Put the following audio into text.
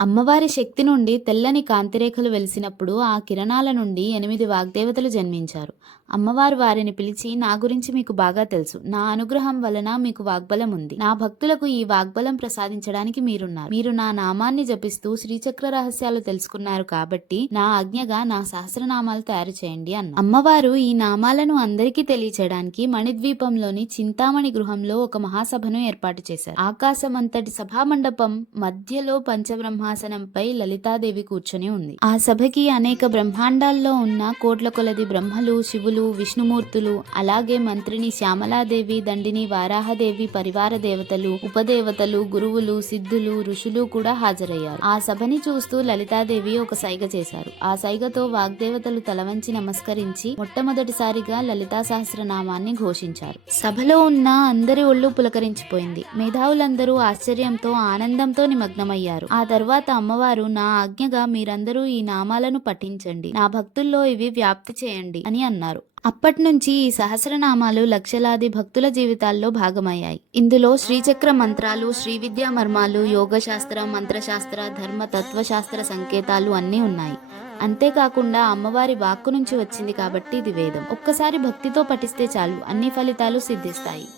అమ్మవారి శక్తి నుండి తెల్లని కాంతిరేఖలు వెలిసినప్పుడు ఆ కిరణాల నుండి ఎనిమిది వాగ్దేవతలు జన్మించారు. అమ్మవారు వారిని పిలిచి నా గురించి మీకు బాగా తెలుసు. నా అనుగ్రహం వలన మీకు వాగ్బలం ఉంది. నా భక్తులకు ఈ వాగ్బలం ప్రసాదించడానికి మీరున్నారు. మీరు నా నామాన్ని జపిస్తూ శ్రీచక్ర రహస్యాలు తెలుసుకున్నారు కాబట్టి నా ఆజ్ఞగా నా సహస్రనామాలు తయారు చేయండి అన్న అమ్మవారు ఈ నామాలను అందరికీ తెలియచేయడానికి మణిద్వీపంలోని చింతామణి గృహంలో ఒక మహాసభను ఏర్పాటు చేశారు. ఆకాశం అంతటి సభామండపం మధ్యలో పంచబ్రహ్మాసనంపై లలితాదేవి కూర్చొని ఉంది. ఆ సభకి అనేక బ్రహ్మాండాల్లో ఉన్న కోట్ల కొలది బ్రహ్మలు శివులు విష్ణుమూర్తులు అలాగే మంత్రిని శ్యామలాదేవి దండిని వారాహదేవి పరివార దేవతలు ఉపదేవతలు గురువులు సిద్ధులు ఋషులు కూడా హాజరయ్యారు. ఆ సభని చూస్తూ లలితాదేవి ఒక సైగ చేశారు. ఆ సైగతో వాగ్దేవతలు తలవంచి నమస్కరించి మొట్టమొదటిసారిగా లలితా సహస్రనామాన్ని ఘోషించారు. సభలో ఉన్న అందరి ఒళ్ళు పులకరించిపోయింది. మేధావులందరూ ఆశ్చర్యంతో ఆనందంతో నిమగ్నమయ్యారు. ఆ తర్వాత అమ్మవారు నా ఆజ్ఞగా మీరందరూ ఈ నామాలను పఠించండి. నా భక్తుల్లో ఇవి వ్యాప్తి చేయండి అని అన్నారు. అప్పటినుంచి ఈ సహస్రనామాలు లక్షలాది భక్తుల జీవితాల్లో భాగమయ్యాయి. ఇందులో శ్రీచక్ర మంత్రాలు శ్రీ విద్యా మర్మాలు యోగశాస్త్ర మంత్రశాస్త్ర ధర్మ తత్వశాస్త్ర సంకేతాలు అన్నీ ఉన్నాయి. అంతేకాకుండా అమ్మవారి వాక్కు నుంచి వచ్చింది కాబట్టి ఇది వేదం. ఒక్కసారి భక్తితో పఠిస్తే చాలు. అన్ని ఫలితాలు సిద్ధిస్తాయి.